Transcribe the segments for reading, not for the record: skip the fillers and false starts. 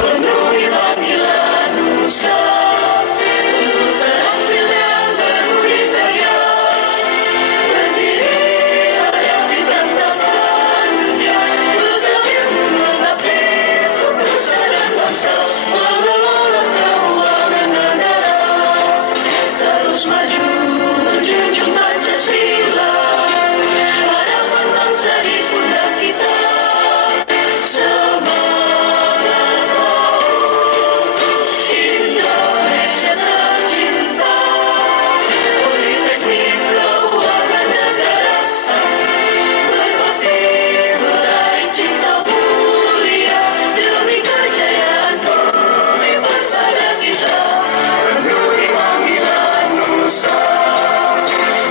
penuhi panggilan Nusa. Maju menjunjung Pancasila, harapan bangsa di pundak kita. Semangat Indonesia tercinta, Politeknik Keuangan Negara berbakti meraih cinta mulia demi kejayaan bumi bersama kita. Penuhi panggilan Nusa,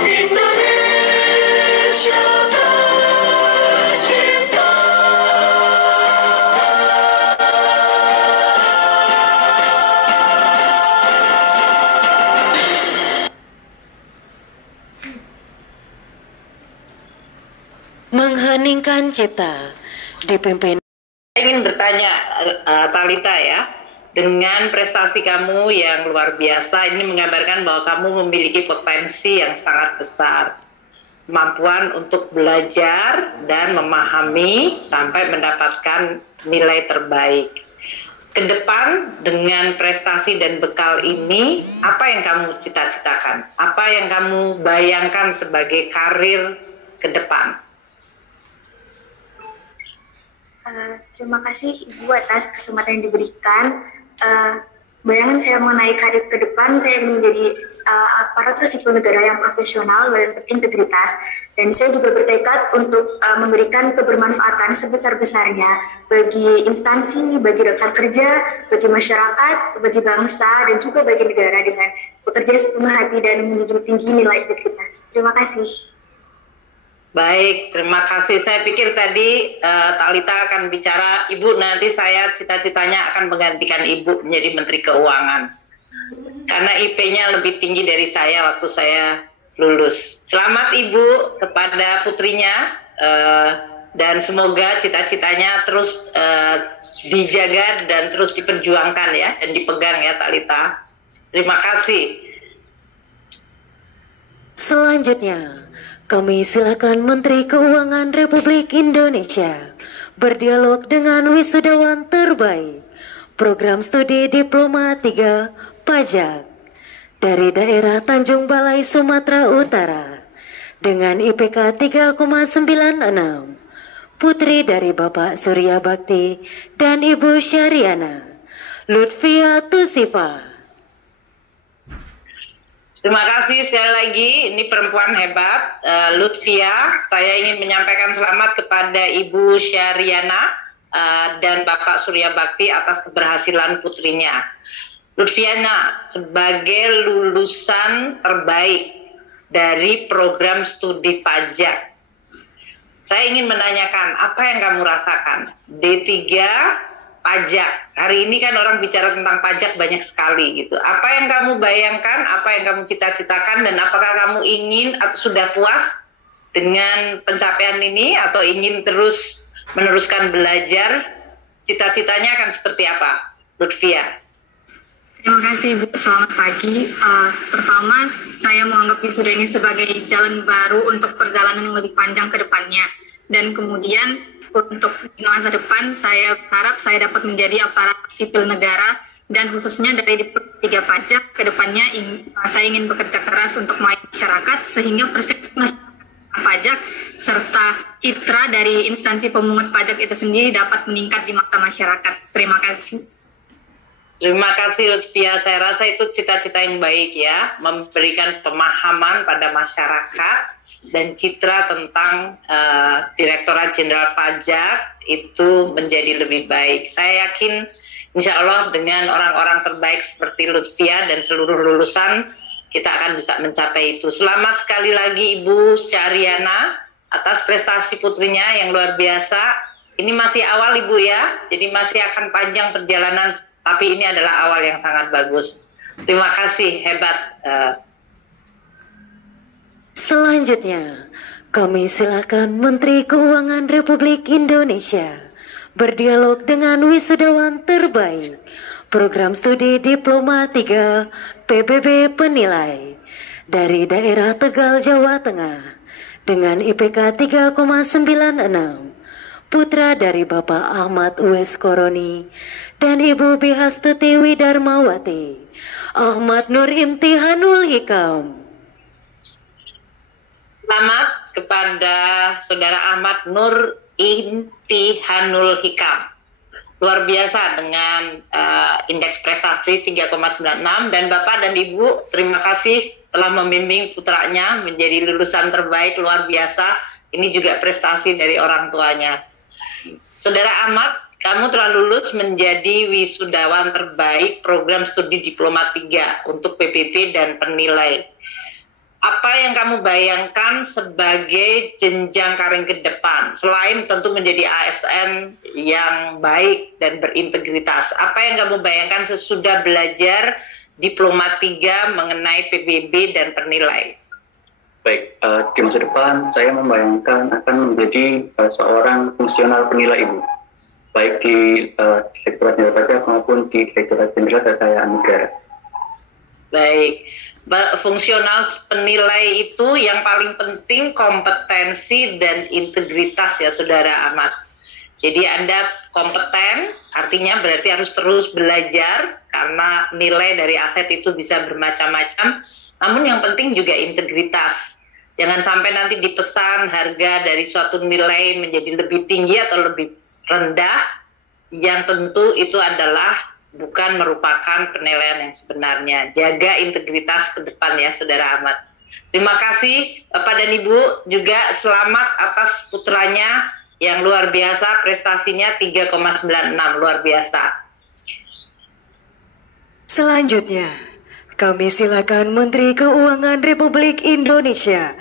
Indonesia tercinta. Mengheningkan cipta dipimpin. Saya ingin bertanya, Talita ya, dengan prestasi kamu yang luar biasa, ini menggambarkan bahwa kamu memiliki potensi yang sangat besar, kemampuan untuk belajar dan memahami sampai mendapatkan nilai terbaik. Ke depan dengan prestasi dan bekal ini, apa yang kamu cita-citakan? Apa yang kamu bayangkan sebagai karir ke depan? Terima kasih Ibu atas kesempatan yang diberikan. Bayangan saya mengenai karir ke depan, saya ingin menjadi aparatur sipil negara yang profesional dan berintegritas. Dan saya juga bertekad untuk memberikan kebermanfaatan sebesar-besarnya bagi instansi, bagi rekan kerja, bagi masyarakat, bagi bangsa, dan juga bagi negara dengan bekerja sepenuh hati dan menjunjung tinggi nilai integritas. Terima kasih. Baik, terima kasih. Saya pikir tadi Talita akan bicara, Ibu nanti saya cita-citanya akan menggantikan Ibu menjadi Menteri Keuangan. Karena IP-nya lebih tinggi dari saya waktu saya lulus. Selamat Ibu kepada putrinya dan semoga cita-citanya terus dijaga dan terus diperjuangkan ya dan dipegang ya Talita. Terima kasih. Selanjutnya, kami silakan Menteri Keuangan Republik Indonesia berdialog dengan wisudawan terbaik Program Studi Diploma 3 Pajak dari daerah Tanjung Balai, Sumatera Utara dengan IPK 3,96, putri dari Bapak Surya Bakti dan Ibu Syariana Lutfia Tusifa. Terima kasih sekali lagi, ini perempuan hebat, Lutfia. Saya ingin menyampaikan selamat kepada Ibu Syariana dan Bapak Surya Bakti atas keberhasilan putrinya. Lutfiana, sebagai lulusan terbaik dari program studi pajak, saya ingin menanyakan apa yang kamu rasakan? D3 pajak. Hari ini kan orang bicara tentang pajak banyak sekali gitu. Apa yang kamu bayangkan, apa yang kamu cita-citakan, dan apakah kamu ingin atau sudah puas dengan pencapaian ini atau ingin terus meneruskan belajar? Cita-citanya akan seperti apa, Lutfia? Terima kasih Bu, selamat pagi. Pertama, saya menganggap wisuda ini sebagai jalan baru untuk perjalanan yang lebih panjang ke depannya. Dan kemudian untuk di masa depan, saya harap saya dapat menjadi aparatur sipil negara dan khususnya dari Diploma 3 Pajak ke depannya saya ingin bekerja keras untuk masyarakat sehingga persepsi pajak serta citra dari instansi pemungut pajak itu sendiri dapat meningkat di mata masyarakat. Terima kasih. Terima kasih Lutfia, saya rasa itu cita-cita yang baik ya, memberikan pemahaman pada masyarakat dan citra tentang Direktorat Jenderal Pajak itu menjadi lebih baik. Saya yakin insya Allah dengan orang-orang terbaik seperti Lutfia dan seluruh lulusan kita akan bisa mencapai itu. Selamat sekali lagi Ibu Syariana atas prestasi putrinya yang luar biasa. Ini masih awal Ibu ya, jadi masih akan panjang perjalanan, tapi ini adalah awal yang sangat bagus. Terima kasih, hebat. Selanjutnya, kami silakan Menteri Keuangan Republik Indonesia berdialog dengan wisudawan terbaik program studi Diploma 3 PBB Penilai dari daerah Tegal, Jawa Tengah dengan IPK 3,96, putra dari Bapak Ahmad Uwais Koroni dan Ibu Bihastuti Widarmawati, Ahmad Nur Imtihanul Hikam. Selamat kepada Saudara Ahmad Nur Imtihanul Hikam. Luar biasa dengan indeks prestasi 3,96, dan Bapak dan Ibu terima kasih telah membimbing putranya menjadi lulusan terbaik. Luar biasa, ini juga prestasi dari orang tuanya. Saudara Ahmad, kamu telah lulus menjadi wisudawan terbaik program studi Diploma 3 untuk PBB dan Penilai. Apa yang kamu bayangkan sebagai jenjang karir ke depan, selain tentu menjadi ASN yang baik dan berintegritas? Apa yang kamu bayangkan sesudah belajar Diploma 3 mengenai PBB dan Penilai? Baik, di masa depan saya membayangkan akan menjadi seorang fungsional penilai, Ibu. Baik di Direktorat Jenderal Pajak maupun di Direktorat Jenderal Kekayaan Negara. Baik. Fungsional penilai itu yang paling penting kompetensi dan integritas ya Saudara Ahmad. Jadi Anda kompeten, artinya berarti harus terus belajar karena nilai dari aset itu bisa bermacam-macam. Namun yang penting juga integritas. Jangan sampai nanti dipesan harga dari suatu nilai menjadi lebih tinggi atau lebih rendah. Yang tentu itu adalah bukan merupakan penilaian yang sebenarnya. Jaga integritas ke depan ya Saudara Ahmad. Terima kasih Bapak dan Ibu, juga selamat atas putranya yang luar biasa, prestasinya 3,96, luar biasa. Selanjutnya, kami silakan Menteri Keuangan Republik Indonesia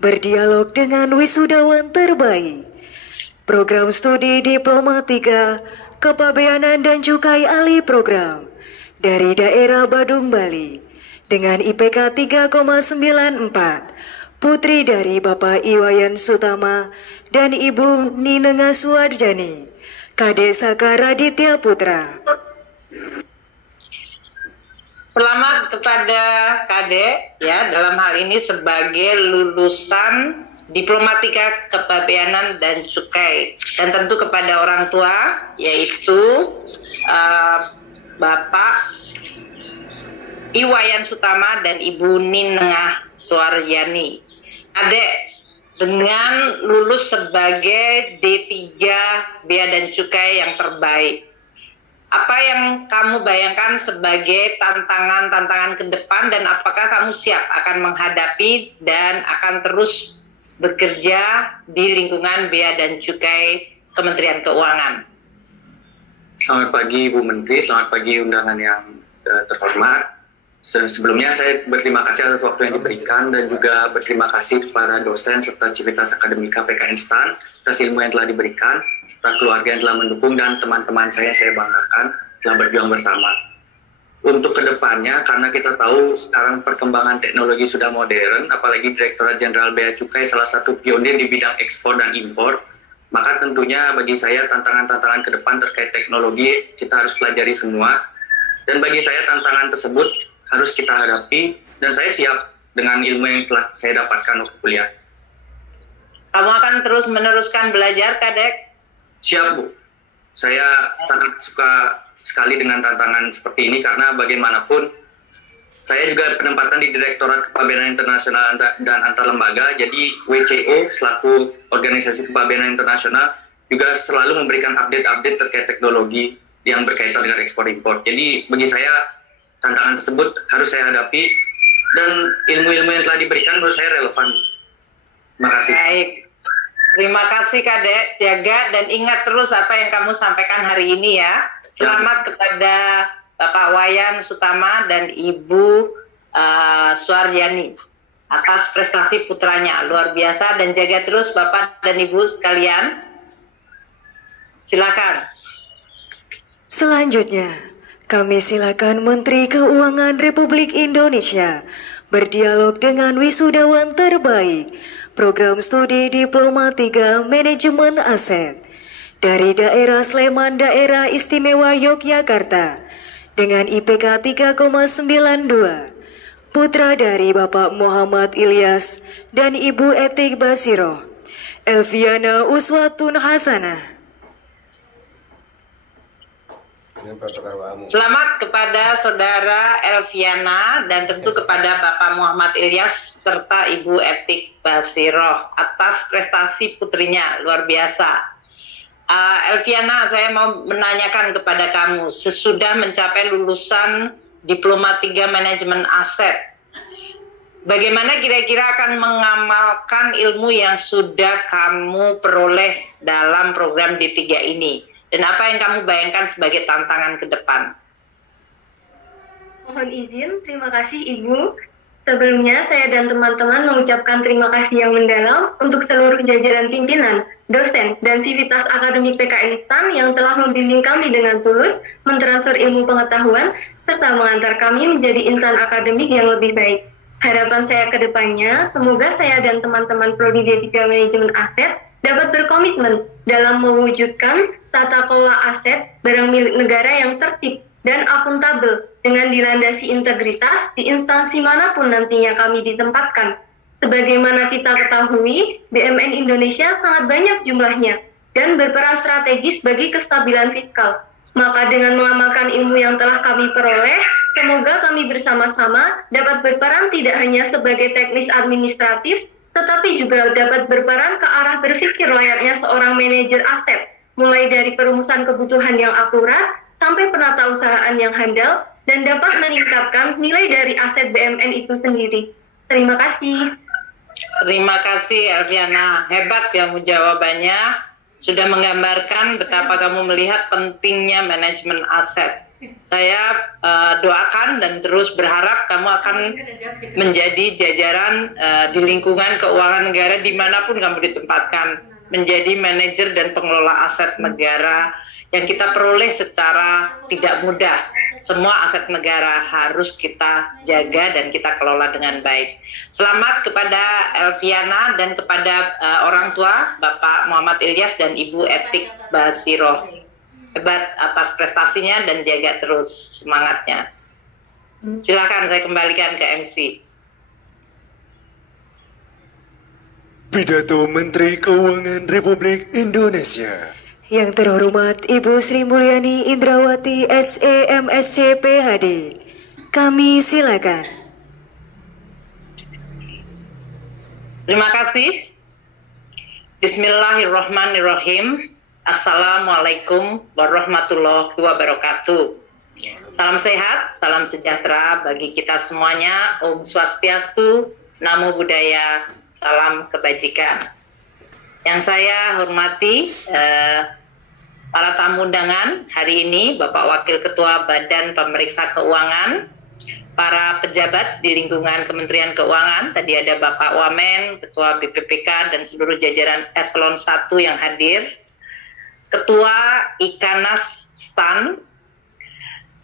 berdialog dengan wisudawan terbaik program studi Diploma 3 Kepabeanan dan Cukai Ahli Program dari daerah Badung, Bali dengan IPK 3,94, putri dari Bapak Iwayan Sutama dan Ibu Ninenga Suwarjani, Kade Saka Raditya Putra. Selamat kepada Kade ya, dalam hal ini sebagai lulusan Diplomatika Kepabeanan dan Cukai, dan tentu kepada orang tua yaitu Bapak Iwayan Sutama dan Ibu Ninengah Suwaryani. Adek, dengan lulus sebagai D3 Bea dan Cukai yang terbaik, apa yang kamu bayangkan sebagai tantangan-tantangan ke depan, dan apakah kamu siap akan menghadapi dan akan terus bekerja di lingkungan Bea dan Cukai Kementerian Keuangan? Selamat pagi Ibu Menteri, selamat pagi undangan yang terhormat. Sebelumnya saya berterima kasih atas waktu yang diberikan dan juga berterima kasih kepada dosen serta Civitas Akademika PKN STAN atas ilmu yang telah diberikan, serta keluarga yang telah mendukung, dan teman-teman saya banggakan telah berjuang bersama. Untuk kedepannya, karena kita tahu sekarang perkembangan teknologi sudah modern, apalagi Direktorat Jenderal Bea Cukai salah satu pionir di bidang ekspor dan impor, maka tentunya bagi saya tantangan-tantangan ke depan terkait teknologi kita harus pelajari semua, dan bagi saya tantangan tersebut harus kita hadapi, dan saya siap dengan ilmu yang telah saya dapatkan waktu kuliah. Kamu akan terus meneruskan belajar, Kadek? Siap, Bu. Saya sangat suka sekali dengan tantangan seperti ini, karena bagaimanapun saya juga penempatan di Direktorat Kepabeanan Internasional dan Antar Lembaga, jadi WCO selaku organisasi kepabeanan internasional juga selalu memberikan update-update terkait teknologi yang berkaitan dengan ekspor impor. Jadi bagi saya tantangan tersebut harus saya hadapi, dan ilmu-ilmu yang telah diberikan menurut saya relevan. Terima kasih. Baik. Terima kasih Kadek, jaga dan ingat terus apa yang kamu sampaikan hari ini ya. Selamat kepada Bapak Wayan Sutama dan Ibu Suwaryani atas prestasi putranya, luar biasa, dan jaga terus Bapak dan Ibu sekalian. Silakan. Selanjutnya, kami silakan Menteri Keuangan Republik Indonesia berdialog dengan wisudawan terbaik program studi Diploma 3 Manajemen Aset dari daerah Sleman, daerah istimewa Yogyakarta dengan IPK 3,92, putra dari Bapak Muhammad Ilyas dan Ibu Etik Basiro, Elviana Uswatun Hasanah. Selamat kepada Saudara Elviana dan tentu kepada Bapak Muhammad Ilyas serta Ibu Etik Basiro atas prestasi putrinya, luar biasa. Elviana, saya mau menanyakan kepada kamu, sesudah mencapai lulusan Diploma 3 Manajemen Aset, bagaimana kira-kira akan mengamalkan ilmu yang sudah kamu peroleh dalam program D3 ini? Dan apa yang kamu bayangkan sebagai tantangan ke depan? Mohon izin, terima kasih Ibu. Sebelumnya saya dan teman-teman mengucapkan terima kasih yang mendalam untuk seluruh jajaran pimpinan, dosen, dan sivitas akademik PKN STAN yang telah membimbing kami dengan tulus, mentransfer ilmu pengetahuan, serta mengantar kami menjadi insan akademik yang lebih baik. Harapan saya ke depannya, semoga saya dan teman-teman Prodi D3 Manajemen Aset dapat berkomitmen dalam mewujudkan tata kelola aset barang milik negara yang tertib dan akuntabel dengan dilandasi integritas di instansi manapun nantinya kami ditempatkan. Sebagaimana kita ketahui, BUMN Indonesia sangat banyak jumlahnya dan berperan strategis bagi kestabilan fiskal. Maka dengan mengamalkan ilmu yang telah kami peroleh, semoga kami bersama-sama dapat berperan tidak hanya sebagai teknis administratif, tetapi juga dapat berperan ke arah berpikir layaknya seorang manajer aset, mulai dari perumusan kebutuhan yang akurat sampai penatausahaan yang handal dan dapat meningkatkan nilai dari aset BUMN itu sendiri. Terima kasih. Terima kasih Elviana, hebat ya jawabannya, sudah menggambarkan betapa kamu melihat pentingnya manajemen aset. Saya doakan dan terus berharap kamu akan menjadi jajaran di lingkungan keuangan negara dimanapun kamu ditempatkan, menjadi manajer dan pengelola aset negara yang kita peroleh secara tidak mudah. Semua aset negara harus kita jaga dan kita kelola dengan baik. Selamat kepada Elviana dan kepada orang tua Bapak Muhammad Ilyas dan Ibu Etik Basiro. Hebat atas prestasinya dan jaga terus semangatnya. Silakan saya kembalikan ke MC. Pidato Menteri Keuangan Republik Indonesia. Yang terhormat Ibu Sri Mulyani Indrawati SEMSC PhD. Kami silakan. Terima kasih. Bismillahirrahmanirrahim. Assalamualaikum warahmatullahi wabarakatuh. Salam sehat, salam sejahtera bagi kita semuanya. Om Swastiastu, Namo Buddhaya, salam kebajikan. Yang saya hormati para tamu undangan hari ini, Bapak Wakil Ketua Badan Pemeriksa Keuangan, para pejabat di lingkungan Kementerian Keuangan, tadi ada Bapak Wamen, Ketua BPPK dan seluruh jajaran Eselon 1 yang hadir, Ketua Ikanas STAN,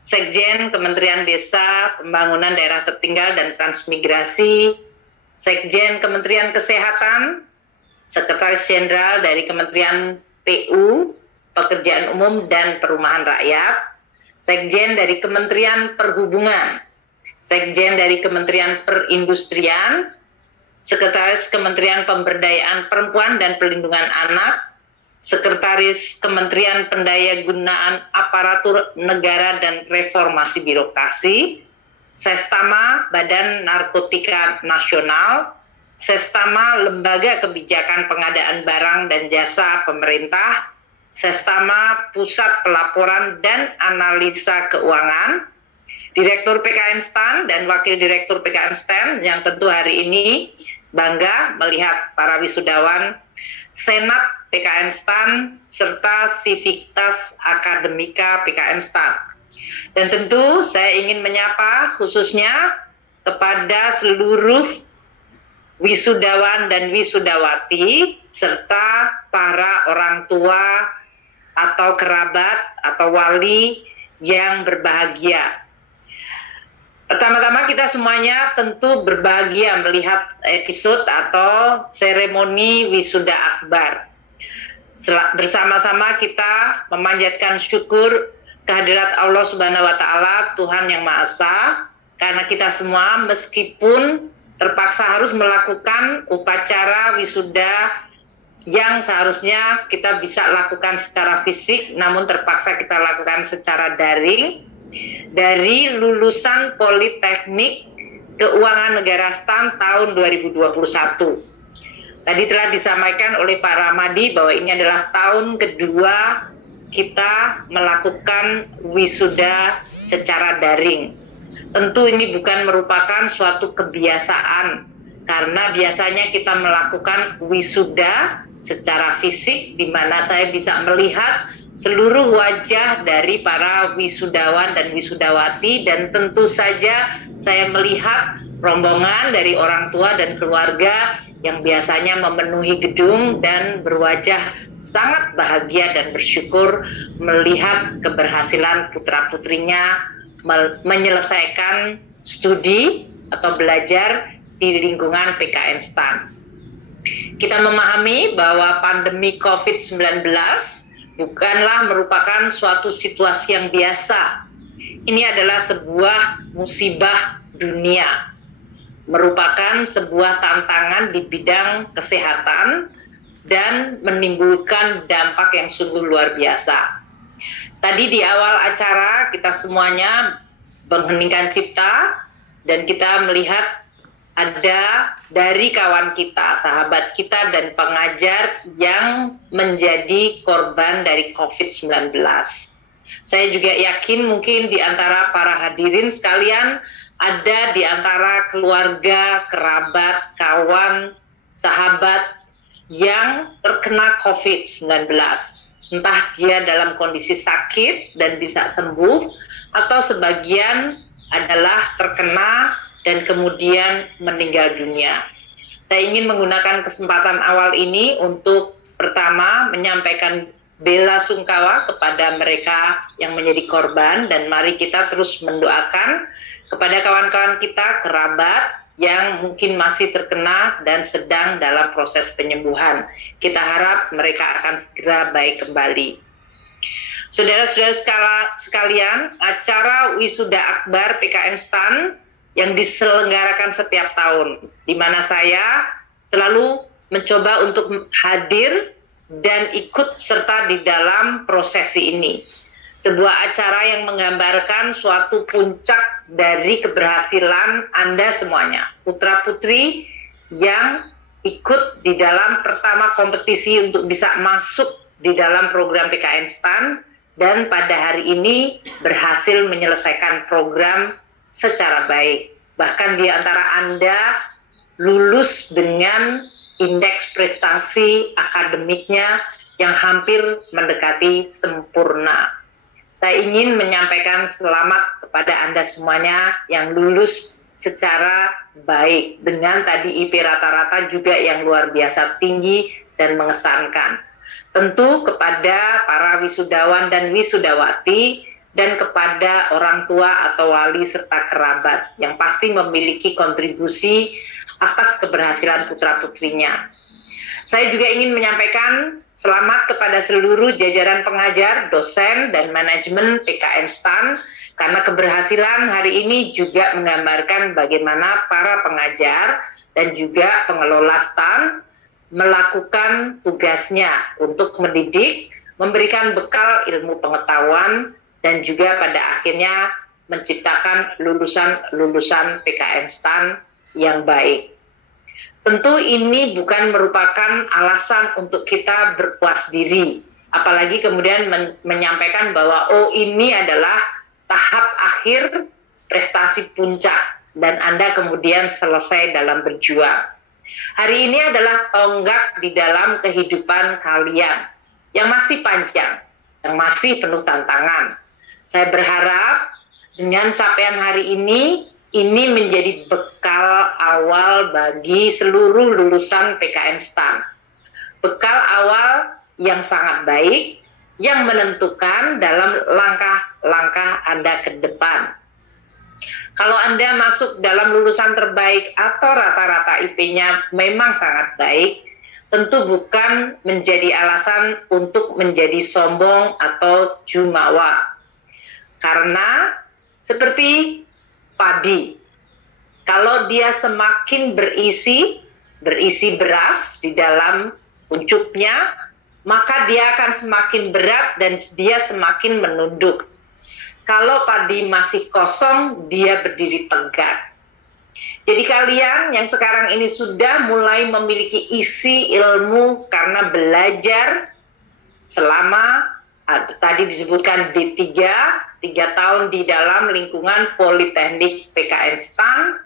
Sekjen Kementerian Desa, Pembangunan Daerah Tertinggal dan Transmigrasi, Sekjen Kementerian Kesehatan, Sekretaris Jenderal dari Kementerian PU, Pekerjaan Umum dan Perumahan Rakyat, Sekjen dari Kementerian Perhubungan, Sekjen dari Kementerian Perindustrian, Sekretaris Kementerian Pemberdayaan Perempuan dan Perlindungan Anak, Sekretaris Kementerian Pendayagunaan Aparatur Negara dan Reformasi Birokrasi, Sestama Badan Narkotika Nasional, Sestama Lembaga Kebijakan Pengadaan Barang dan Jasa Pemerintah, Sestama Pusat Pelaporan dan Analisa Keuangan, Direktur PKN STAN dan Wakil Direktur PKN STAN yang tentu hari ini bangga melihat para wisudawan, Senat PKN STAN, serta Sivitas Akademika PKN STAN. Dan tentu saya ingin menyapa khususnya kepada seluruh wisudawan dan wisudawati, serta para orang tua atau kerabat atau wali yang berbahagia. Pertama-tama kita semuanya tentu berbahagia melihat episode atau seremoni wisuda akbar. Bersama-sama kita memanjatkan syukur kehadirat Allah Subhanahu wa Ta'ala, Tuhan yang Maha Esa, karena kita semua meskipun terpaksa harus melakukan upacara wisuda yang seharusnya kita bisa lakukan secara fisik, namun terpaksa kita lakukan secara daring, dari lulusan Politeknik Keuangan Negara STAN tahun 2021. Tadi telah disampaikan oleh Pak Ramadi bahwa ini adalah tahun kedua kita melakukan wisuda secara daring. Tentu ini bukan merupakan suatu kebiasaan, karena biasanya kita melakukan wisuda secara fisik, di mana saya bisa melihat seluruh wajah dari para wisudawan dan wisudawati, dan tentu saja saya melihat rombongan dari orang tua dan keluarga yang biasanya memenuhi gedung dan berwajah sangat bahagia dan bersyukur melihat keberhasilan putra-putrinya menyelesaikan studi atau belajar di lingkungan PKN STAN. Kita memahami bahwa pandemi COVID-19 bukanlah merupakan suatu situasi yang biasa. Ini adalah sebuah musibah dunia, merupakan sebuah tantangan di bidang kesehatan dan menimbulkan dampak yang sungguh luar biasa. Tadi di awal acara kita semuanya mengheningkan cipta dan kita melihat ada dari kawan kita, sahabat kita dan pengajar yang menjadi korban dari COVID-19. Saya juga yakin mungkin di antara para hadirin sekalian ada di antara keluarga, kerabat, kawan, sahabat yang terkena COVID-19. Entah dia dalam kondisi sakit dan bisa sembuh, atau sebagian adalah terkena dan kemudian meninggal dunia. Saya ingin menggunakan kesempatan awal ini untuk pertama menyampaikan bela sungkawa kepada mereka yang menjadi korban, dan mari kita terus mendoakan kepada kawan-kawan kita, kerabat yang mungkin masih terkena dan sedang dalam proses penyembuhan. Kita harap mereka akan segera baik kembali. Saudara-saudara sekalian, acara Wisuda Akbar PKN STAN yang diselenggarakan setiap tahun, di mana saya selalu mencoba untuk hadir dan ikut serta di dalam prosesi ini. Sebuah acara yang menggambarkan suatu puncak dari keberhasilan Anda semuanya, putra-putri yang ikut di dalam pertama kompetisi untuk bisa masuk di dalam program PKN STAN, dan pada hari ini berhasil menyelesaikan program secara baik. Bahkan di antara Anda lulus dengan indeks prestasi akademiknya yang hampir mendekati sempurna. Saya ingin menyampaikan selamat kepada Anda semuanya yang lulus secara baik, dengan tadi IP rata-rata juga yang luar biasa tinggi dan mengesankan. Tentu kepada para wisudawan dan wisudawati, dan kepada orang tua atau wali serta kerabat yang pasti memiliki kontribusi atas keberhasilan putra-putrinya. Saya juga ingin menyampaikan selamat kepada seluruh jajaran pengajar, dosen, dan manajemen PKN STAN, karena keberhasilan hari ini juga menggambarkan bagaimana para pengajar dan juga pengelola STAN melakukan tugasnya untuk mendidik, memberikan bekal ilmu pengetahuan, dan juga pada akhirnya menciptakan lulusan-lulusan PKN STAN yang baik. Tentu ini bukan merupakan alasan untuk kita berpuas diri, apalagi kemudian menyampaikan bahwa ini adalah tahap akhir prestasi puncak dan Anda kemudian selesai dalam berjuang. Hari ini adalah tonggak di dalam kehidupan kalian yang masih panjang, yang masih penuh tantangan. Saya berharap dengan capaian hari ini menjadi bekal awal bagi seluruh lulusan PKN STAN. Bekal awal yang sangat baik, yang menentukan dalam langkah-langkah Anda ke depan. Kalau Anda masuk dalam lulusan terbaik atau rata-rata IP-nya memang sangat baik, tentu bukan menjadi alasan untuk menjadi sombong atau jumawa. Karena seperti padi, kalau dia semakin berisi beras di dalam pucuknya, maka dia akan semakin berat dan dia semakin menunduk. Kalau padi masih kosong, dia berdiri tegak. Jadi kalian yang sekarang ini sudah mulai memiliki isi ilmu karena belajar selama tadi disebutkan D3, 3 tahun di dalam lingkungan Politeknik PKN STAN,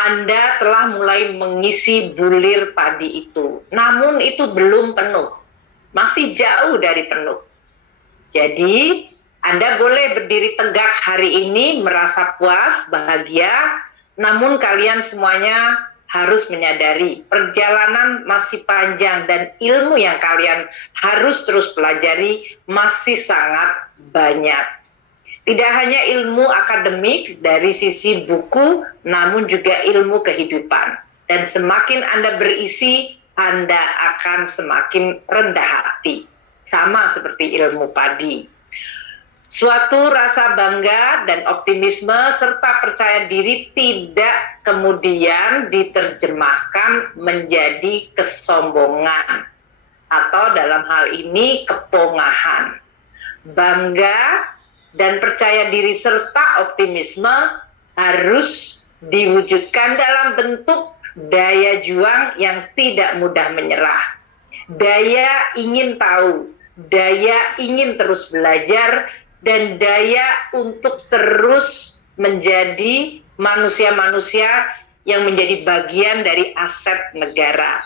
Anda telah mulai mengisi bulir padi itu. Namun itu belum penuh, masih jauh dari penuh. Jadi Anda boleh berdiri tegak hari ini, merasa puas, bahagia, namun kalian semuanya harus menyadari perjalanan masih panjang dan ilmu yang kalian harus terus pelajari masih sangat banyak. Tidak hanya ilmu akademik dari sisi buku, namun juga ilmu kehidupan. Dan semakin Anda berisi, Anda akan semakin rendah hati. Sama seperti ilmu padi. Suatu rasa bangga dan optimisme serta percaya diri tidak kemudian diterjemahkan menjadi kesombongan atau dalam hal ini kepongahan. Bangga dan percaya diri serta optimisme harus diwujudkan dalam bentuk daya juang yang tidak mudah menyerah. Daya ingin tahu, daya ingin terus belajar, dan daya untuk terus menjadi manusia-manusia yang menjadi bagian dari aset negara.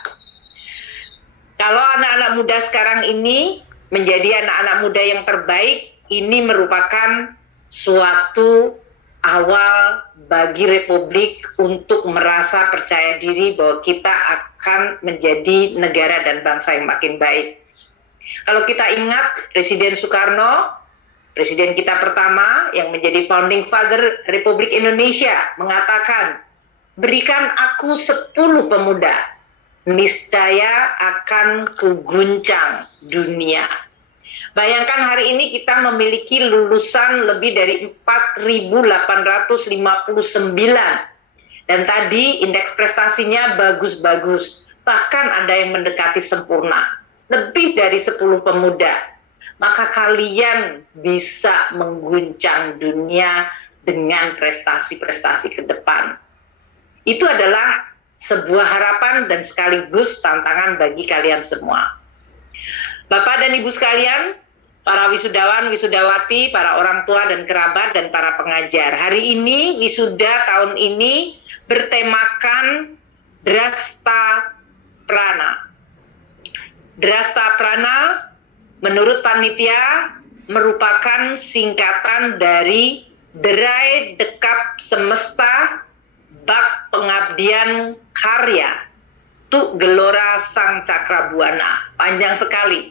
Kalau anak-anak muda sekarang ini menjadi anak-anak muda yang terbaik, ini merupakan suatu awal bagi Republik untuk merasa percaya diri bahwa kita akan menjadi negara dan bangsa yang makin baik. Kalau kita ingat Presiden Soekarno, Presiden kita pertama yang menjadi founding father Republik Indonesia mengatakan, berikan aku 10 pemuda, niscaya akan kuguncang dunia. Bayangkan hari ini kita memiliki lulusan lebih dari 4.859 dan tadi indeks prestasinya bagus-bagus, bahkan ada yang mendekati sempurna, lebih dari 10 pemuda. Maka kalian bisa mengguncang dunia dengan prestasi-prestasi ke depan. Itu adalah sebuah harapan dan sekaligus tantangan bagi kalian semua. Bapak dan Ibu sekalian, para wisudawan, wisudawati, para orang tua dan kerabat, dan para pengajar. Hari ini, wisuda tahun ini bertemakan Drasta Prana. Drasta Prana menurut panitia merupakan singkatan dari Derai Dekap Semesta Bak Pengabdian Karya Tu Gelora Sang Cakrabuana. Panjang sekali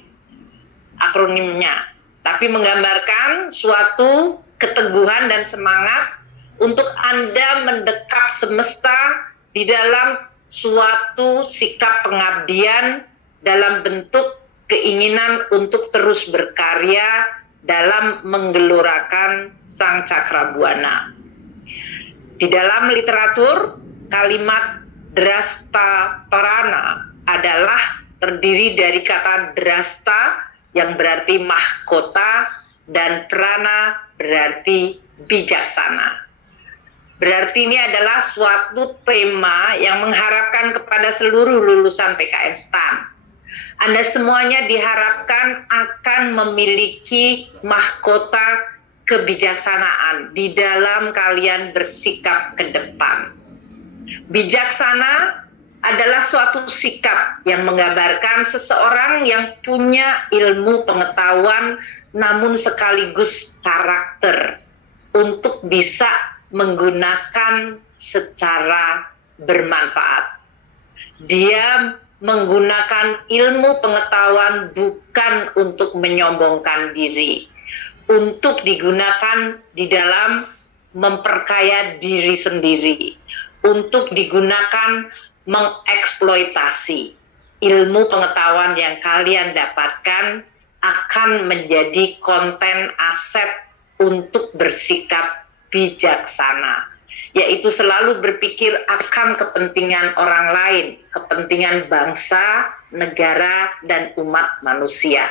akronimnya, tapi menggambarkan suatu keteguhan dan semangat untuk Anda mendekap semesta di dalam suatu sikap pengabdian dalam bentuk keinginan untuk terus berkarya dalam menggelorakan Sang Cakrabuana. Di dalam literatur, kalimat Drasta Prana adalah terdiri dari kata Drasta yang berarti mahkota dan Prana berarti bijaksana. Berarti ini adalah suatu tema yang mengharapkan kepada seluruh lulusan PKN STAN. Anda semuanya diharapkan akan memiliki mahkota kebijaksanaan di dalam kalian bersikap ke depan. Bijaksana adalah suatu sikap yang menggambarkan seseorang yang punya ilmu pengetahuan namun sekaligus karakter untuk bisa menggunakan secara bermanfaat. Dia menggunakan ilmu pengetahuan bukan untuk menyombongkan diri, untuk digunakan di dalam memperkaya diri sendiri, untuk digunakan mengeksploitasi. ilmu pengetahuan yang kalian dapatkan akan menjadi konten aset untuk bersikap bijaksana, yaitu selalu berpikir akan kepentingan orang lain, kepentingan bangsa, negara, dan umat manusia.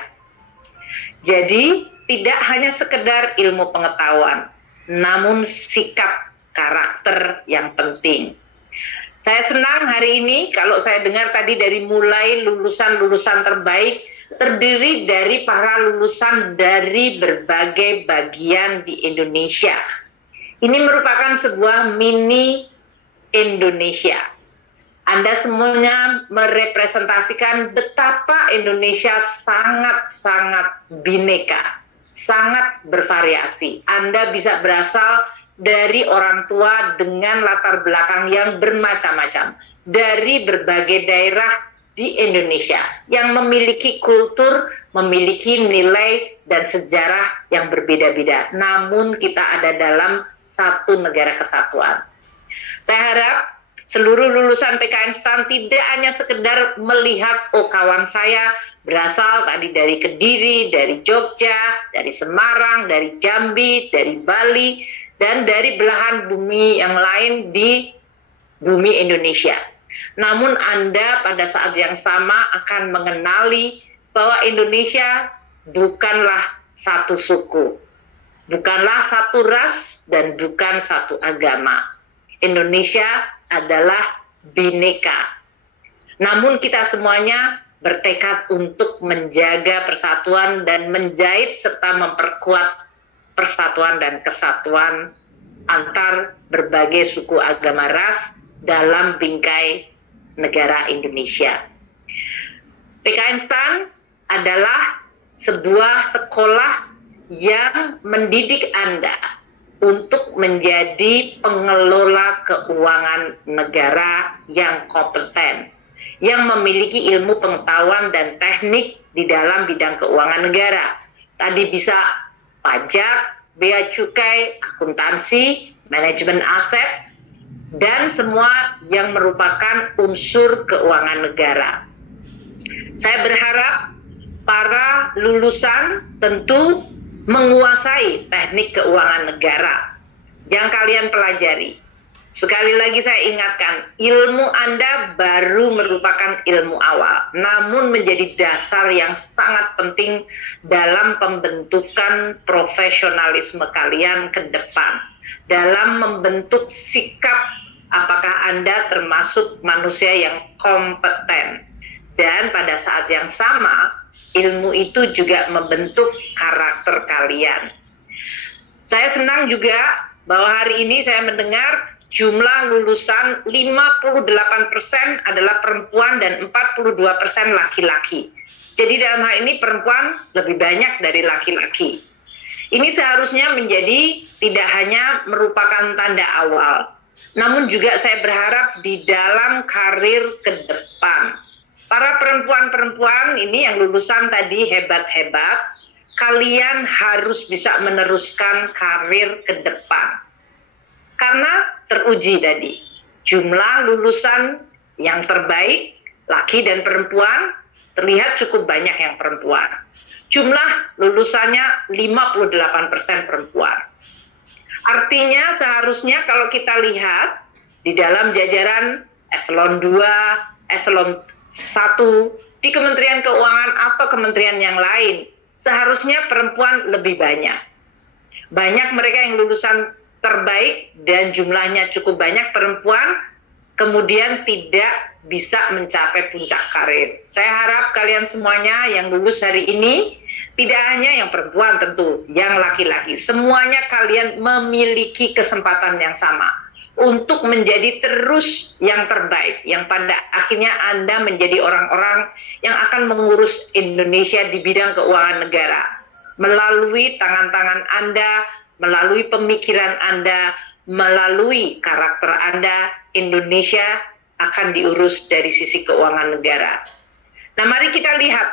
Jadi, tidak hanya sekedar ilmu pengetahuan, namun sikap karakter yang penting. Saya senang hari ini kalau saya dengar tadi dari mulai lulusan-lulusan terbaik terdiri dari para lulusan dari berbagai bagian di Indonesia. Ini merupakan sebuah mini Indonesia. Anda semuanya merepresentasikan betapa Indonesia sangat-sangat bineka, sangat bervariasi. Anda bisa berasal dari orang tua dengan latar belakang yang bermacam-macam, dari berbagai daerah di Indonesia yang memiliki kultur, memiliki nilai dan sejarah yang berbeda-beda. Namun kita ada dalam satu negara kesatuan. Saya harap seluruh lulusan PKN STAN tidak hanya sekedar melihat, oh kawan saya berasal tadi dari Kediri, dari Jogja, dari Semarang, dari Jambi, dari Bali, dan dari belahan bumi yang lain di bumi Indonesia. Namun Anda pada saat yang sama akan mengenali bahwa Indonesia bukanlah satu suku, bukanlah satu ras, dan bukan satu agama. Indonesia adalah bineka. Namun kita semuanya bertekad untuk menjaga persatuan dan menjahit serta memperkuat persatuan dan kesatuan antar berbagai suku, agama, ras dalam bingkai negara Indonesia. PKN STAN adalah sebuah sekolah yang mendidik Anda untuk menjadi pengelola keuangan negara yang kompeten, yang memiliki ilmu pengetahuan dan teknik di dalam bidang keuangan negara. Tadi bisa pajak, bea cukai, akuntansi, manajemen aset, dan semua yang merupakan unsur keuangan negara. Saya berharap para lulusan tentu menguasai teknik keuangan negara yang kalian pelajari. Sekali lagi saya ingatkan, ilmu Anda baru merupakan ilmu awal, namun menjadi dasar yang sangat penting dalam pembentukan profesionalisme kalian ke depan, dalam membentuk sikap apakah Anda termasuk manusia yang kompeten. Dan pada saat yang sama, ilmu itu juga membentuk karakter kalian. Saya senang juga bahwa hari ini saya mendengar jumlah lulusan 58% adalah perempuan dan 42% laki-laki. Jadi dalam hal ini perempuan lebih banyak dari laki-laki. Ini seharusnya menjadi tidak hanya merupakan tanda awal, namun juga saya berharap di dalam karir ke depan. Para perempuan-perempuan ini yang lulusan tadi hebat-hebat, kalian harus bisa meneruskan karir ke depan. Karena teruji tadi, jumlah lulusan yang terbaik, laki dan perempuan, terlihat cukup banyak yang perempuan. Jumlah lulusannya 58% perempuan. Artinya seharusnya kalau kita lihat di dalam jajaran eselon 2, eselon 1, di Kementerian Keuangan atau kementerian yang lain, seharusnya perempuan lebih banyak. Banyak mereka yang lulusan terbaik dan jumlahnya cukup banyak perempuan, kemudian tidak bisa mencapai puncak karir. Saya harap kalian semuanya yang lulus hari ini, tidak hanya yang perempuan tentu, yang laki-laki, semuanya kalian memiliki kesempatan yang sama untuk menjadi terus yang terbaik, yang pada akhirnya Anda menjadi orang-orang yang akan mengurus Indonesia di bidang keuangan negara. Melalui tangan-tangan Anda, melalui pemikiran Anda, melalui karakter Anda, Indonesia akan diurus dari sisi keuangan negara. Nah, mari kita lihat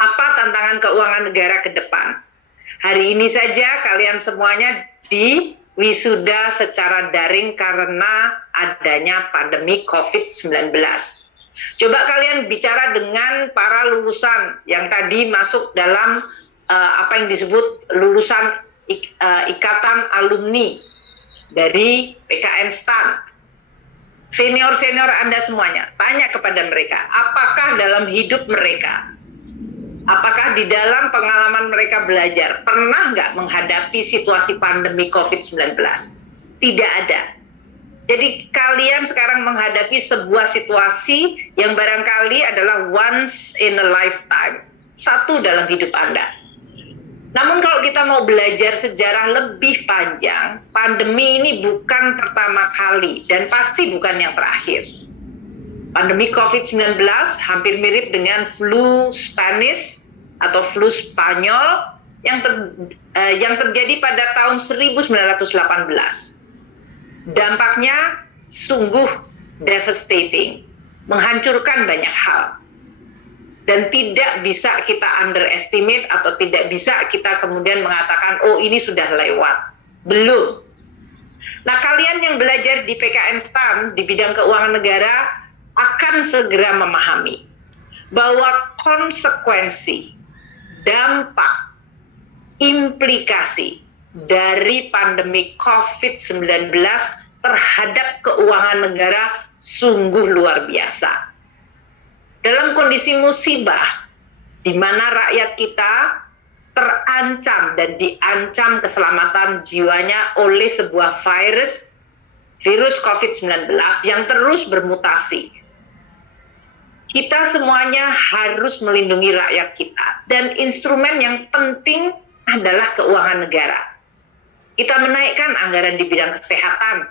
apa tantangan keuangan negara ke depan. Hari ini saja kalian semuanya diwisuda secara daring karena adanya pandemi COVID-19. Coba kalian bicara dengan para lulusan yang tadi masuk dalam apa yang disebut lulusan ikatan alumni dari PKN STAN. Senior-senior Anda semuanya, tanya kepada mereka, apakah dalam hidup mereka, apakah di dalam pengalaman mereka belajar, pernah nggak menghadapi situasi pandemi COVID-19? Tidak ada. Jadi kalian sekarang menghadapi sebuah situasi yang barangkali adalah once in a lifetime. Satu dalam hidup Anda. Namun kalau kita mau belajar sejarah lebih panjang, pandemi ini bukan pertama kali dan pasti bukan yang terakhir. Pandemi COVID-19 hampir mirip dengan flu Spanish atau flu Spanyol yang terjadi pada tahun 1918. Dampaknya sungguh devastating, menghancurkan banyak hal. Dan tidak bisa kita underestimate atau tidak bisa kita kemudian mengatakan, oh ini sudah lewat. Belum. Nah, kalian yang belajar di PKN STAN di bidang keuangan negara akan segera memahami bahwa konsekuensi, dampak, implikasi dari pandemi COVID-19 terhadap keuangan negara sungguh luar biasa. Dalam kondisi musibah, di mana rakyat kita terancam dan diancam keselamatan jiwanya oleh sebuah virus COVID-19 yang terus bermutasi. Kita semuanya harus melindungi rakyat kita, dan instrumen yang penting adalah keuangan negara. Kita menaikkan anggaran di bidang kesehatan.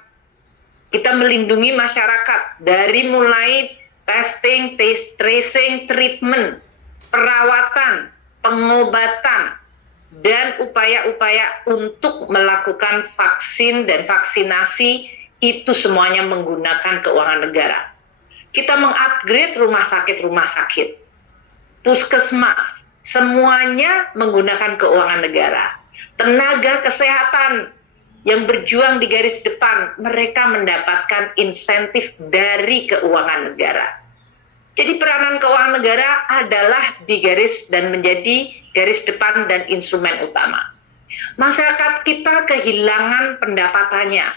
Kita melindungi masyarakat dari mulai testing, tracing, treatment, perawatan, pengobatan, dan upaya-upaya untuk melakukan vaksin dan vaksinasi itu semuanya menggunakan keuangan negara. Kita mengupgrade rumah sakit, puskesmas, semuanya menggunakan keuangan negara. Tenaga kesehatan yang berjuang di garis depan, mereka mendapatkan insentif dari keuangan negara. Jadi peranan keuangan negara adalah di garis dan menjadi garis depan dan instrumen utama. Masyarakat kita kehilangan pendapatannya.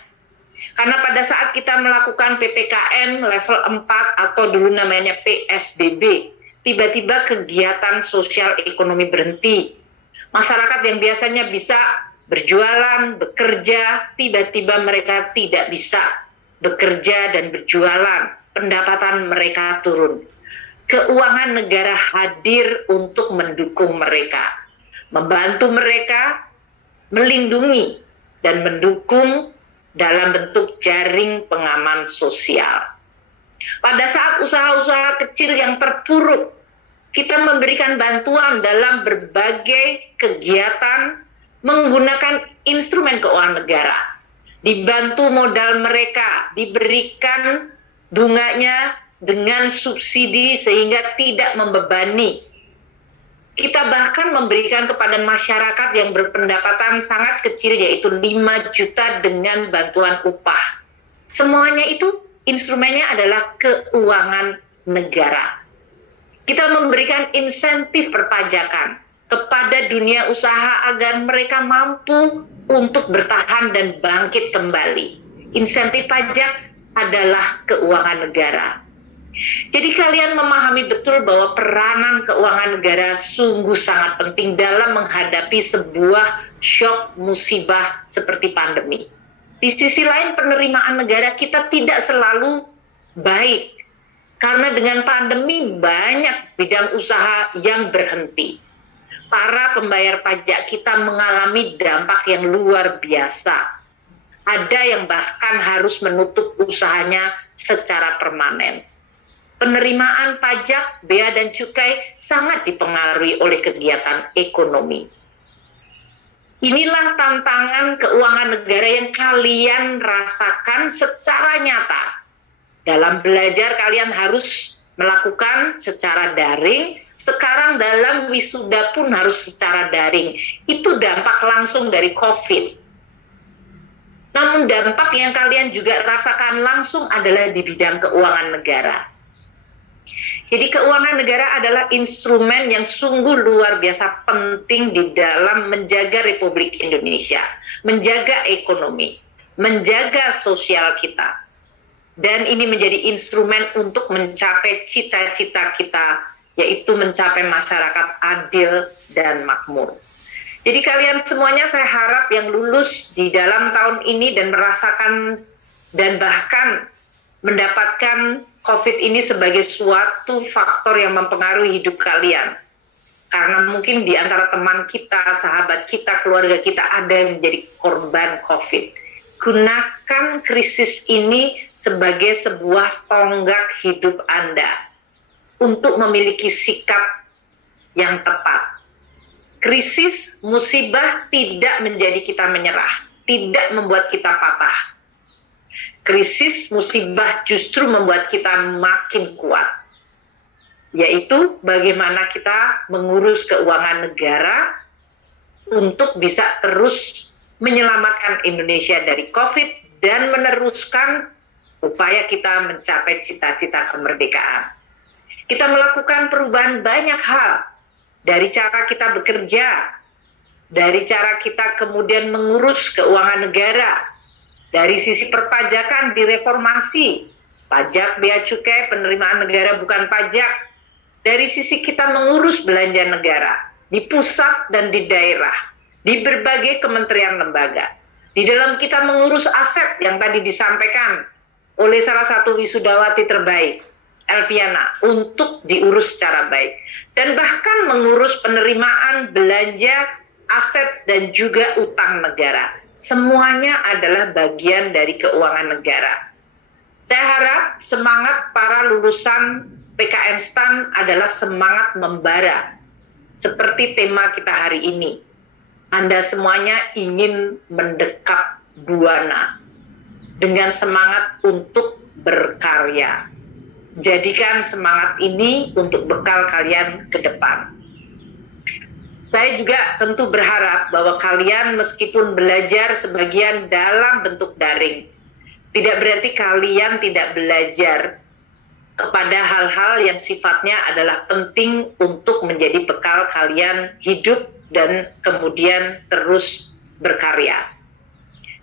Karena pada saat kita melakukan PPKM level 4 atau dulu namanya PSBB, tiba-tiba kegiatan sosial ekonomi berhenti. Masyarakat yang biasanya bisa berjualan, bekerja, tiba-tiba mereka tidak bisa bekerja dan berjualan. Pendapatan mereka turun. Keuangan negara hadir untuk mendukung mereka, membantu mereka, melindungi dan mendukung dalam bentuk jaring pengaman sosial. Pada saat usaha-usaha kecil yang terpuruk, kita memberikan bantuan dalam berbagai kegiatan menggunakan instrumen keuangan negara. Dibantu modal mereka, diberikan bunganya dengan subsidi sehingga tidak membebani. Kita bahkan memberikan kepada masyarakat yang berpendapatan sangat kecil, yaitu 5 juta dengan bantuan upah. Semuanya itu instrumennya adalah keuangan negara. Kita memberikan insentif perpajakan kepada dunia usaha agar mereka mampu untuk bertahan dan bangkit kembali. Insentif pajak adalah keuangan negara. Jadi kalian memahami betul bahwa peranan keuangan negara sungguh sangat penting dalam menghadapi sebuah shock musibah seperti pandemi. Di sisi lain, penerimaan negara kita tidak selalu baik. Karena dengan pandemi banyak bidang usaha yang berhenti. Para pembayar pajak kita mengalami dampak yang luar biasa. Ada yang bahkan harus menutup usahanya secara permanen. Penerimaan pajak, bea dan cukai sangat dipengaruhi oleh kegiatan ekonomi. Inilah tantangan keuangan negara yang kalian rasakan secara nyata. Dalam belajar kalian harus melakukan secara daring, sekarang dalam wisuda pun harus secara daring. Itu dampak langsung dari COVID. Namun dampak yang kalian juga rasakan langsung adalah di bidang keuangan negara. Jadi keuangan negara adalah instrumen yang sungguh luar biasa penting di dalam menjaga Republik Indonesia, menjaga ekonomi, menjaga sosial kita. Dan ini menjadi instrumen untuk mencapai cita-cita kita, yaitu mencapai masyarakat adil dan makmur. Jadi kalian semuanya saya harap yang lulus di dalam tahun ini dan merasakan dan bahkan mendapatkan COVID ini sebagai suatu faktor yang mempengaruhi hidup kalian. Karena mungkin di antara teman kita, sahabat kita, keluarga kita ada yang menjadi korban COVID. Gunakan krisis ini sebagai sebuah tonggak hidup Anda untuk memiliki sikap yang tepat. Krisis, musibah tidak menjadi kita menyerah, tidak membuat kita patah. Krisis, musibah justru membuat kita makin kuat, yaitu bagaimana kita mengurus keuangan negara untuk bisa terus menyelamatkan Indonesia dari COVID dan meneruskan upaya kita mencapai cita-cita kemerdekaan. Kita melakukan perubahan banyak hal, dari cara kita bekerja, dari cara kita kemudian mengurus keuangan negara, dari sisi perpajakan direformasi, pajak, bea cukai, penerimaan negara bukan pajak, dari sisi kita mengurus belanja negara di pusat dan di daerah, di berbagai kementerian lembaga, di dalam kita mengurus aset yang tadi disampaikan oleh salah satu wisudawati terbaik, Elviana, untuk diurus secara baik, dan bahkan mengurus penerimaan belanja, aset, dan juga utang negara. Semuanya adalah bagian dari keuangan negara. Saya harap semangat para lulusan PKN STAN adalah semangat membara, seperti tema kita hari ini. Anda semuanya ingin mendekap Buana dengan semangat untuk berkarya. Jadikan semangat ini untuk bekal kalian ke depan. Saya juga tentu berharap bahwa kalian meskipun belajar sebagian dalam bentuk daring, tidak berarti kalian tidak belajar kepada hal-hal yang sifatnya adalah penting untuk menjadi bekal kalian hidup dan kemudian terus berkarya.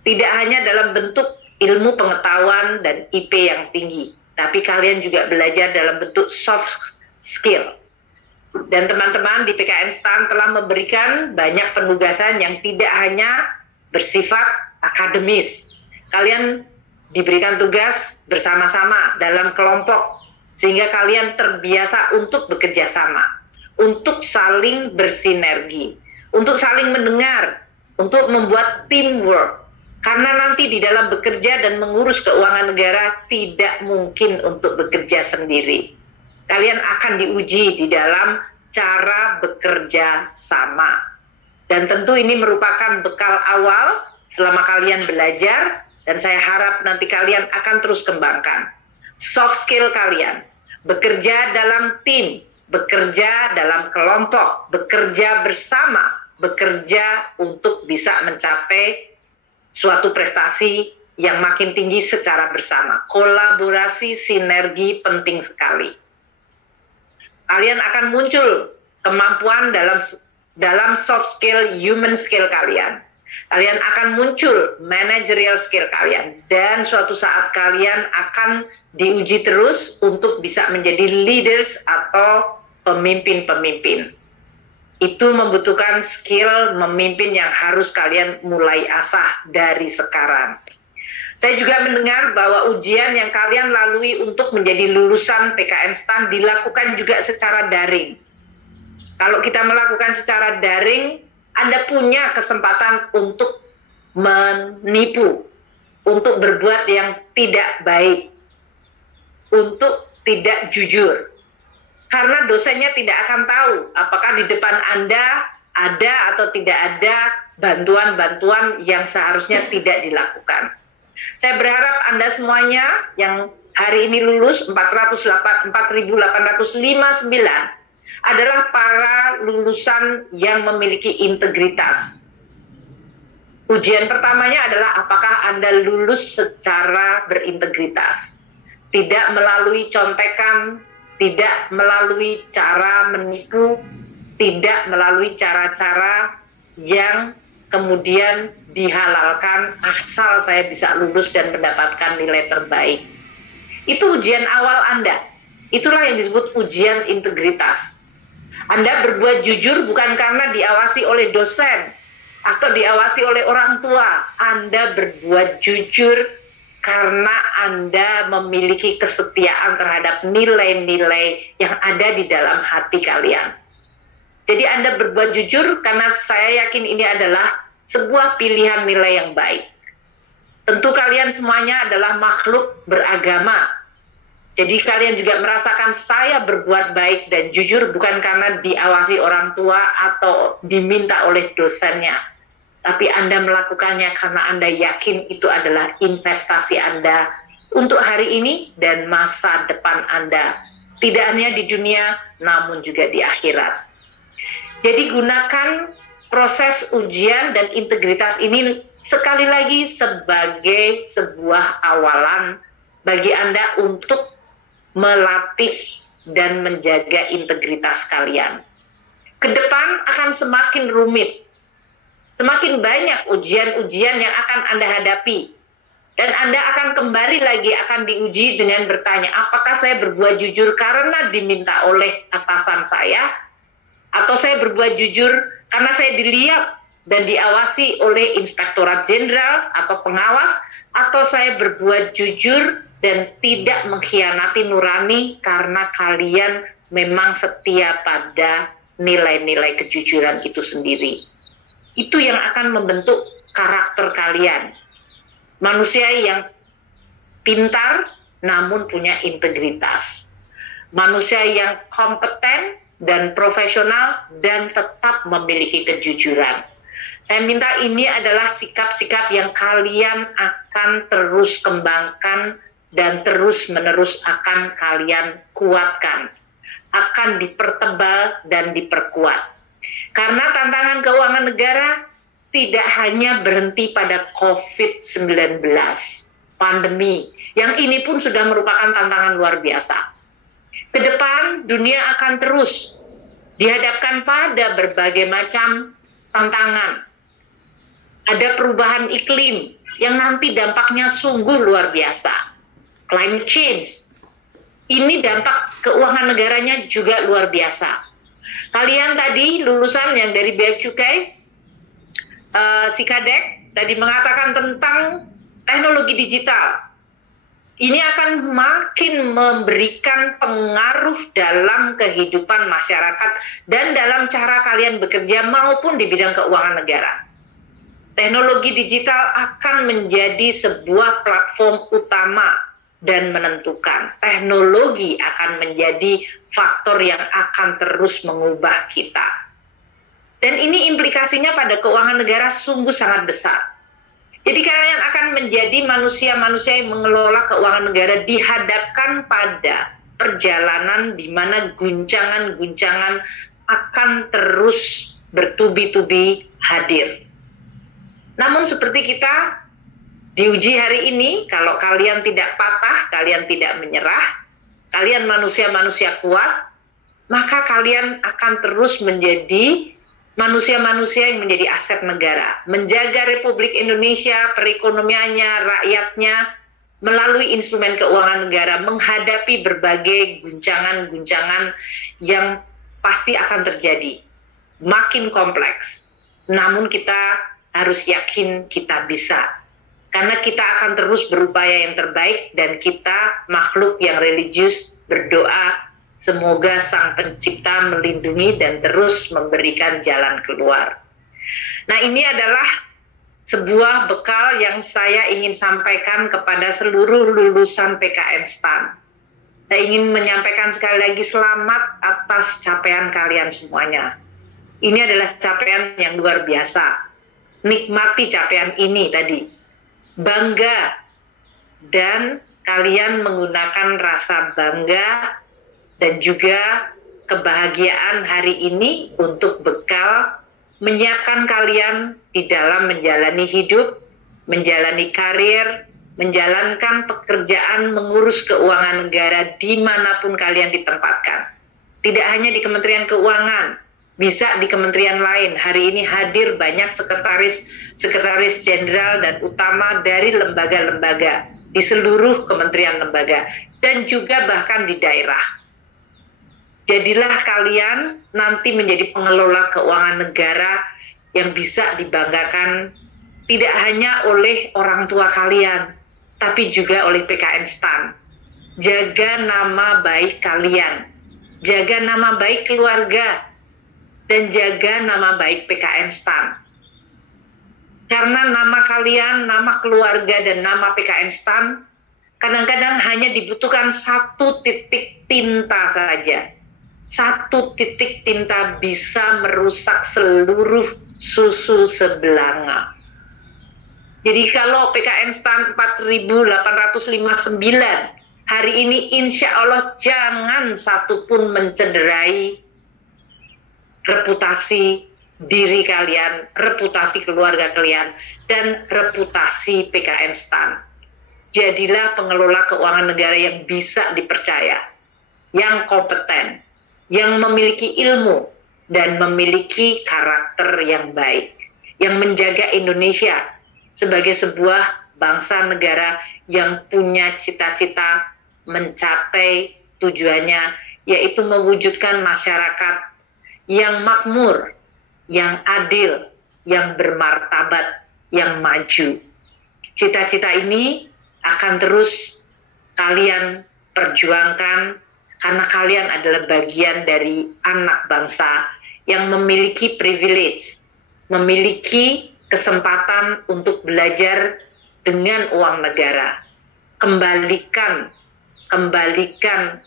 Tidak hanya dalam bentuk ilmu pengetahuan dan IP yang tinggi, tapi kalian juga belajar dalam bentuk soft skill. Dan teman-teman di PKN STAN telah memberikan banyak penugasan yang tidak hanya bersifat akademis. Kalian diberikan tugas bersama-sama dalam kelompok, sehingga kalian terbiasa untuk bekerja sama, untuk saling bersinergi, untuk saling mendengar, untuk membuat teamwork. Karena nanti di dalam bekerja dan mengurus keuangan negara tidak mungkin untuk bekerja sendiri. Kalian akan diuji di dalam cara bekerja sama. Dan tentu ini merupakan bekal awal selama kalian belajar, dan saya harap nanti kalian akan terus kembangkan soft skill kalian, bekerja dalam tim, bekerja dalam kelompok, bekerja bersama, bekerja untuk bisa mencapai suatu prestasi yang makin tinggi secara bersama. Kolaborasi, sinergi penting sekali. Kalian akan muncul kemampuan dalam soft skill, human skill kalian. Kalian akan muncul managerial skill kalian. Dan suatu saat kalian akan diuji terus untuk bisa menjadi leaders atau pemimpin-pemimpin. Itu membutuhkan skill memimpin yang harus kalian mulai asah dari sekarang. Saya juga mendengar bahwa ujian yang kalian lalui untuk menjadi lulusan PKN STAN dilakukan juga secara daring. Kalau kita melakukan secara daring, Anda punya kesempatan untuk menipu, untuk berbuat yang tidak baik, untuk tidak jujur. Karena dosennya tidak akan tahu apakah di depan Anda ada atau tidak ada bantuan-bantuan yang seharusnya tidak dilakukan. Saya berharap Anda semuanya yang hari ini lulus 4.859 adalah para lulusan yang memiliki integritas. Ujian pertamanya adalah apakah Anda lulus secara berintegritas. Tidak melalui contekan, tidak melalui cara menipu, tidak melalui cara-cara yang kemudian dihalalkan asal saya bisa lulus dan mendapatkan nilai terbaik. Itu ujian awal Anda. Itulah yang disebut ujian integritas. Anda berbuat jujur bukan karena diawasi oleh dosen atau diawasi oleh orang tua. Anda berbuat jujur karena Anda memiliki kesetiaan terhadap nilai-nilai yang ada di dalam hati kalian. Jadi Anda berbuat jujur karena saya yakin ini adalah sebuah pilihan nilai yang baik. Tentu kalian semuanya adalah makhluk beragama. Jadi kalian juga merasakan saya berbuat baik dan jujur bukan karena diawasi orang tua atau diminta oleh dosennya. Tapi Anda melakukannya karena Anda yakin itu adalah investasi Anda untuk hari ini dan masa depan Anda. Tidak hanya di dunia, namun juga di akhirat. Jadi gunakan proses ujian dan integritas ini sekali lagi sebagai sebuah awalan bagi Anda untuk melatih dan menjaga integritas kalian. Ke depan akan semakin rumit. Semakin banyak ujian-ujian yang akan Anda hadapi. Dan Anda akan kembali lagi akan diuji dengan bertanya, apakah saya berbuat jujur karena diminta oleh atasan saya? Atau saya berbuat jujur karena saya dilihat dan diawasi oleh Inspektorat Jenderal atau pengawas? Atau saya berbuat jujur dan tidak mengkhianati nurani karena kalian memang setia pada nilai-nilai kejujuran itu sendiri. Itu yang akan membentuk karakter kalian. Manusia yang pintar namun punya integritas. Manusia yang kompeten dan profesional dan tetap memiliki kejujuran. Saya minta ini adalah sikap-sikap yang kalian akan terus kembangkan dan terus-menerus akan kalian kuatkan, akan dipertebal dan diperkuat. Karena tantangan keuangan negara tidak hanya berhenti pada COVID-19, pandemi, yang ini pun sudah merupakan tantangan luar biasa. Ke depan, dunia akan terus dihadapkan pada berbagai macam tantangan. Ada perubahan iklim yang nanti dampaknya sungguh luar biasa. Climate change, ini dampak keuangan negaranya juga luar biasa. Kalian tadi lulusan yang dari Bea Cukai, Sikadek, tadi mengatakan tentang teknologi digital. Ini akan makin memberikan pengaruh dalam kehidupan masyarakat dan dalam cara kalian bekerja maupun di bidang keuangan negara. Teknologi digital akan menjadi sebuah platform utama dan menentukan. Teknologi akan menjadi faktor yang akan terus mengubah kita. Dan ini implikasinya pada keuangan negara sungguh sangat besar. Jadi kalian akan menjadi manusia-manusia yang mengelola keuangan negara dihadapkan pada perjalanan di mana guncangan-guncangan akan terus bertubi-tubi hadir. Namun seperti kita diuji hari ini, kalau kalian tidak patah, kalian tidak menyerah, kalian manusia-manusia kuat, maka kalian akan terus menjadi manusia-manusia yang menjadi aset negara, menjaga Republik Indonesia, perekonomiannya, rakyatnya, melalui instrumen keuangan negara, menghadapi berbagai guncangan-guncangan yang pasti akan terjadi, makin kompleks. Namun kita harus yakin kita bisa. Karena kita akan terus berupaya yang terbaik dan kita makhluk yang religius berdoa semoga Sang Pencipta melindungi dan terus memberikan jalan keluar. Nah, ini adalah sebuah bekal yang saya ingin sampaikan kepada seluruh lulusan PKN STAN. Saya ingin menyampaikan sekali lagi selamat atas capaian kalian semuanya. Ini adalah capaian yang luar biasa. Nikmati capaian ini tadi. Bangga, dan kalian menggunakan rasa bangga dan juga kebahagiaan hari ini untuk bekal menyiapkan kalian di dalam menjalani hidup, menjalani karir, menjalankan pekerjaan mengurus keuangan negara dimanapun kalian ditempatkan. Tidak hanya di Kementerian Keuangan, bisa di kementerian lain. Hari ini hadir banyak sekretaris jenderal dan utama dari lembaga-lembaga di seluruh kementerian lembaga dan juga bahkan di daerah. Jadilah kalian nanti menjadi pengelola keuangan negara yang bisa dibanggakan tidak hanya oleh orang tua kalian, tapi juga oleh PKN STAN. Jaga nama baik kalian, jaga nama baik keluarga, dan jaga nama baik PKN STAN. Karena nama kalian, nama keluarga, dan nama PKN STAN kadang-kadang hanya dibutuhkan satu titik tinta saja. Satu titik tinta bisa merusak seluruh susu sebelanga. Jadi kalau PKN STAN 4.859 hari ini insya Allah jangan satupun mencederai reputasi diri kalian, reputasi keluarga kalian, dan reputasi PKN STAN. Jadilah pengelola keuangan negara yang bisa dipercaya, yang kompeten, yang memiliki ilmu, dan memiliki karakter yang baik, yang menjaga Indonesia sebagai sebuah bangsa negara yang punya cita-cita mencapai tujuannya, yaitu mewujudkan masyarakat yang makmur, yang adil, yang bermartabat, yang maju. Cita-cita ini akan terus kalian perjuangkan karena kalian adalah bagian dari anak bangsa yang memiliki privilege, memiliki kesempatan untuk belajar dengan uang negara. Kembalikan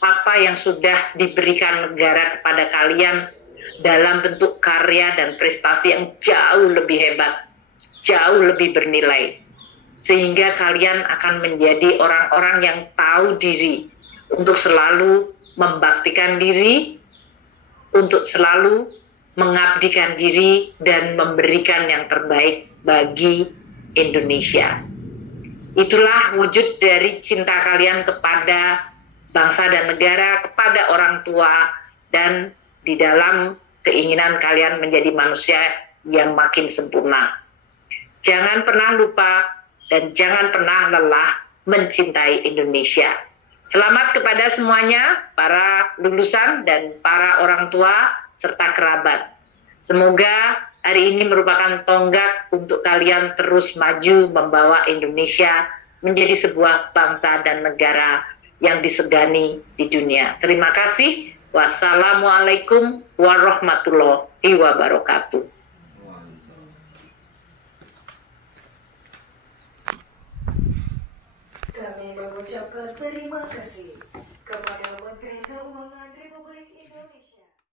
apa yang sudah diberikan negara kepada kalian dalam bentuk karya dan prestasi yang jauh lebih hebat, jauh lebih bernilai. Sehingga kalian akan menjadi orang-orang yang tahu diri untuk selalu membaktikan diri, untuk selalu mengabdikan diri dan memberikan yang terbaik bagi Indonesia. Itulah wujud dari cinta kalian kepada bangsa dan negara, kepada orang tua, dan di dalam keinginan kalian menjadi manusia yang makin sempurna. Jangan pernah lupa dan jangan pernah lelah mencintai Indonesia. Selamat kepada semuanya, para lulusan dan para orang tua serta kerabat. Semoga hari ini merupakan tonggak untuk kalian terus maju membawa Indonesia menjadi sebuah bangsa dan negara yang disegani di dunia. Terima kasih. Wassalamualaikum warahmatullahi wabarakatuh. Kami mengucapkan terima kasih kepada